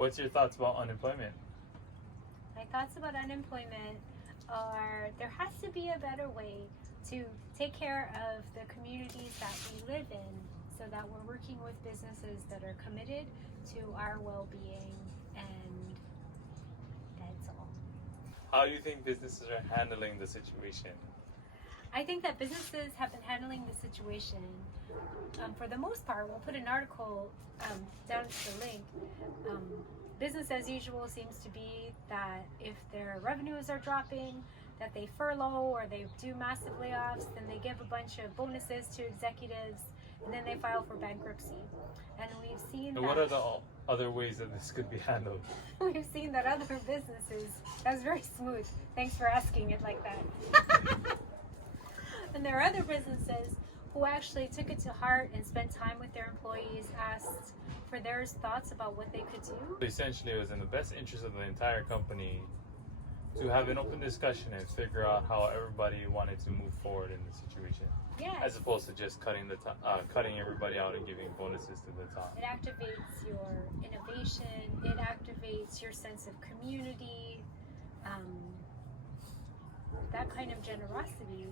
What's your thoughts about unemployment? My thoughts about unemployment are there has to be a better way to take care of the communities that we live in, so that we're working with businesses that are committed to our well-being, and that's all. How do you think businesses are handling the situation? I think that businesses have been handling the situation for the most part. We'll put an article down to the link. Business as usual seems to be that if their revenues are dropping, that they furlough or they do massive layoffs, then they give a bunch of bonuses to executives, and then they file for bankruptcy. And we've seen And what are the other ways that this could be handled? We've seen that other businesses, that was very smooth, thanks for asking it like that. And there are other businesses who actually took it to heart and spent time with their employees, asked for their thoughts about what they could do. Essentially, it was in the best interest of the entire company to have an open discussion and figure out how everybody wanted to move forward in the situation. Yes. As opposed to just cutting everybody out and giving bonuses to the top. It activates your innovation, it activates your sense of community. That kind of generosity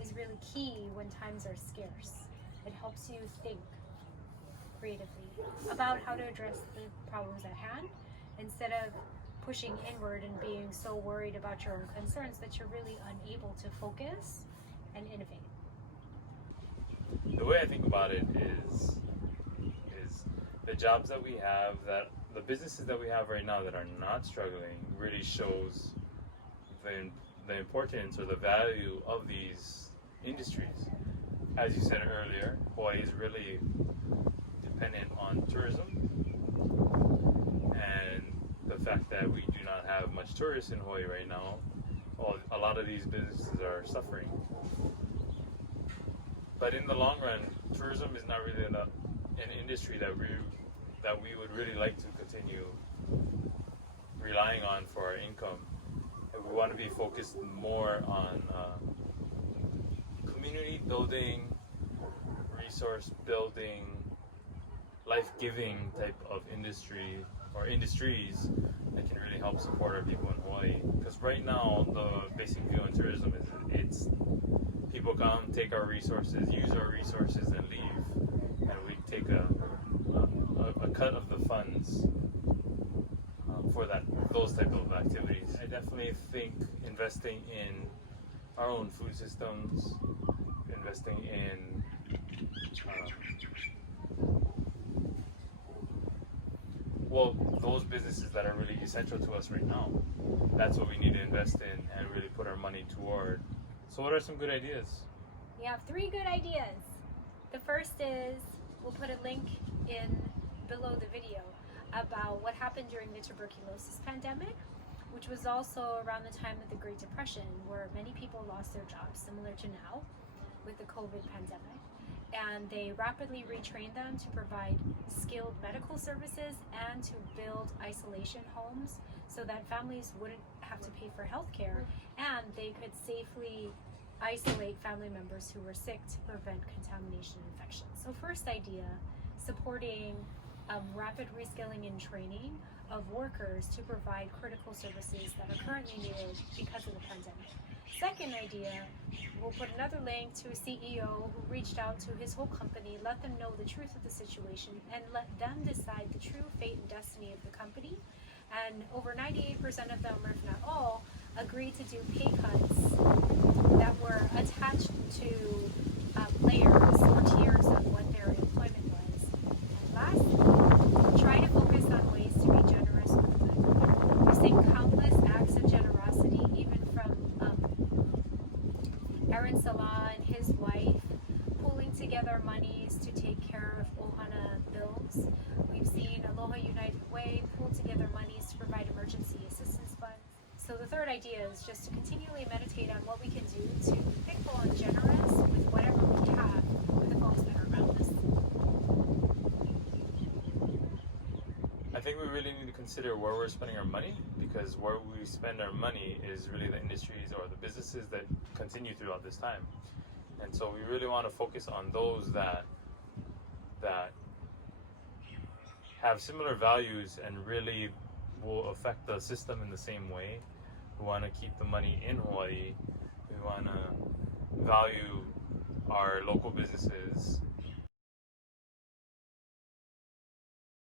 is really key when times are scarce. It helps you think creatively about how to address the problems at hand, instead of pushing inward and being so worried about your own concerns that you're really unable to focus and innovate. The way I think about it is the jobs that we have, that the businesses that we have right now that are not struggling, really shows the importance or the value of these industries. As you said earlier, Hawaii is really dependent on tourism, and the fact that we do not have much tourists in Hawaii right now, a lot of these businesses are suffering. But in the long run, tourism is not really an industry that we would really like to continue relying on for our income. And we want to be focused more on community building, resource building, life-giving type of industry or industries that can really help support our people in Hawaii. Because right now, the basic view in tourism is it's people come, take our resources, use our resources, and leave, and we take a cut of the funds for those type of activities. I definitely think investing in our own food systems, investing in those businesses that are really essential to us right now. That's what we need to invest in and really put our money toward. So what are some good ideas? We have 3 good ideas. The first is, we'll put a link in below the video about what happened during the tuberculosis pandemic, which was also around the time of the Great Depression, where many people lost their jobs, similar to now with the COVID pandemic. And they rapidly retrained them to provide skilled medical services and to build isolation homes so that families wouldn't have to pay for healthcare, and they could safely isolate family members who were sick to prevent contamination and infection. So first idea, supporting rapid reskilling and training of workers to provide critical services that are currently needed because of the pandemic. Second idea, we'll put another link to a CEO who reached out to his whole company, let them know the truth of the situation, and let them decide the true fate and destiny of the company. And over 98% of them, or if not all, agreed to do pay cuts that were attached to layers or tiers of what their employment was. And lastly, try to focus on ways to be generous with good. We've seen countless acts of generosity, even from Aaron Salah and his wife pulling together monies to take care of ʻohana bills. We've seen Aloha United Way pull together monies to provide emergency assistance funds. So the third idea is just to continually meditate on what we can do to be thankful and generous with whatever we have with the folks that are around us. I think we really need to consider where we're spending our money, because where we spend our money is really the industries or the businesses that continue throughout this time. And so we really want to focus on those that have similar values and really will affect the system in the same way. We want to keep the money in Hawaii. We want to value our local businesses